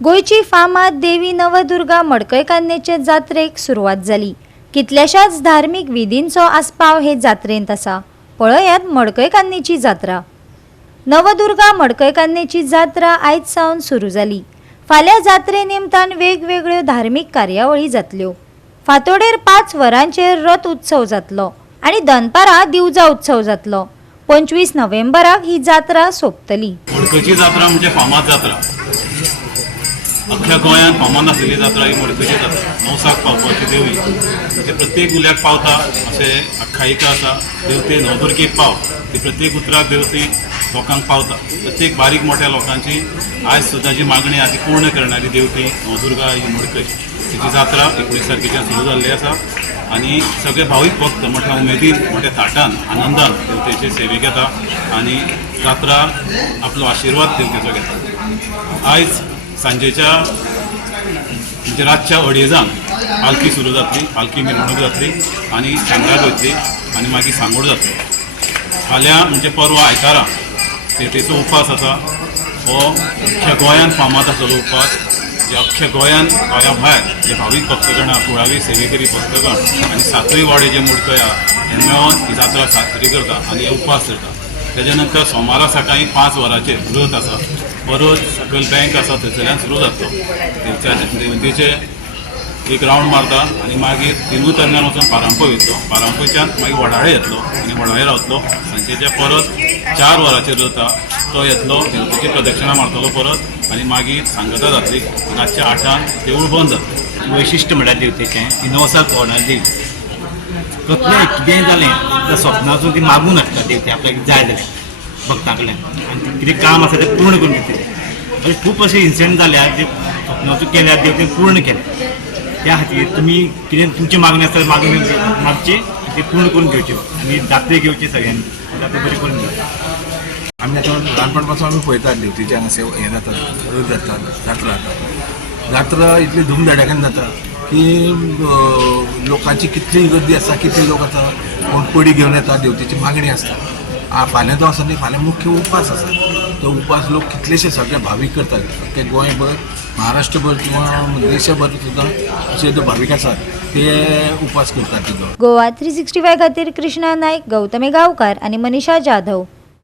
गोयची फामाद देवी नवदुर्गा मडकयकान्नेचे जात्रेक सुरवात जाली। कितल्याशाच धार्मिक विधींचो आस्पाव हे जात्रेंत आसा। पळयात मडकयकान्नेची जात्रा। नवदुर्गा मडकयकान्नेची जात्रा आयज सावन सुरू जाली। फाल्यां जात्रे निमतान वेगवेगळ्यो धार्मिक कार्यावळी जातल्यो। फातोडेर 5 वरांचेर रथ उत्सव जातलो आनी दनपारां दिवजा उत्सव जातलो। 25 नोव्हेंबराक ही जात्रा सोंपतली। मडकयची जात्रा म्हणजे फामाद जात्रा। अख्ख्या गोंयांत फामाद आसलेली जात्रा ही मडकयची जात्रा। नवसाक पावपाची देवी म्हणजे प्रत्येक उल्याक पावता अशें आख्यायिका आसा। देवते नवदुर्गेक पाव ती प्रत्येक उतराक देवती लोकांक पावता। प्रत्येक बारीक मोठ्या लोकांची आयज सुद्दां जी मागणी आसा ती पूर्ण करणारी देवती नवदुर्गा ही मडकय। तिची जात्रा 19 तारखेच्यान सुरू जाल्ली आसा आनी सगळे भावीक भक्त मोठ्या उमेदीन मोठ्या थाटान आनंदान देवतेचे सेवेक येता आनी जात्रा आपलो आशिर्वाद देवतेचो घेता। आयज सांजेच्या म्हणजे रातच्या 2:30 पालखी सुरू जातली, पालखी मिरवणूक जातली आनी सांगराक वयतली आनी मागीर सांगोड जातली। फाल्यां म्हणजे परवा आयतारा देवतेचो उपास आसा। हो अख्ख्या गोंयांत फामाद आसलेलो उपास जे अख्ख्या गोंयांत गोंया भायर जे भावीक भक्तगण कुळावी सेवेकरी भक्तगण आनी सातूय वाडे जे मडकय हे मेळोन ही जात्रा साजरी करता आनी हे उपास करता। तेजे नंतर सोमारा सकाळीं 5 वरांचेर रथ आसा। परत सकयल बँक आसा थंयसरल्यान सुरू जातलो। देवतेचे एक रावंड मारता आनी मागीर तिनूय तरण्यान वचून पारांपय वयतलो। पारांपयच्यान मागीर वडाळे येतलो आनी वडाळे रावतलो। सांजेच्या परत 4 वरांचेर रथ तो येतलो, देवतेची प्रदक्षिणा मारतलो परत आनी मागीर सांगता जातली। रातच्या 8 देवूळ बंद जातलें। वैशिश्ट म्हळ्यार देवतेचें ती नवसाक पावणारी देवी। कसलेंय कितेंय जालें त्या स्वप्नाचो ती मागून हाडटा देवते आपल्याक जाय जाल्यार भक्तांकडल्यान आनी कितें काम आसा तें पूर्ण करून दितले। अशें खूब अशे इन्सिडंट जाल्यार जे स्वप्नाचो केल्यार देवतेन पूर्ण केलें। त्या खातीर तुमी कितें तुमची मागणी आसता मागणी मागची ती पूर्ण करून घेवची आनी जात्रेक घेवची सगळ्यांनी जात्रा बरी करून घेवची। आमी आतां ल्हानपणापासून आमी पळयतात देवतेचें हांगा हें जाता, रथ जाता, जात्रा जाता। जात्रा इतली धूमधडाक्यान जाता की लोकांची कितली गर्दी आसा, कितले लोक आसा, कोण पडी घेवन येता, देवतेची मागणी आसता। फाल्यां जो आसा न्ही, फाल्यां मुख्य उपास आसा। तो उपास लोक कितलेशे सगळे भावीक करतात। अख्खे गोंयभर, महाराष्ट्रभर किंवा देशभर सुद्दां अशे जे भावीक आसात ते उपास करतात तिजो। गोवा 365 खातीर कृष्णा नायक, गौतमी गांवकार आनी मनीषा जाधव।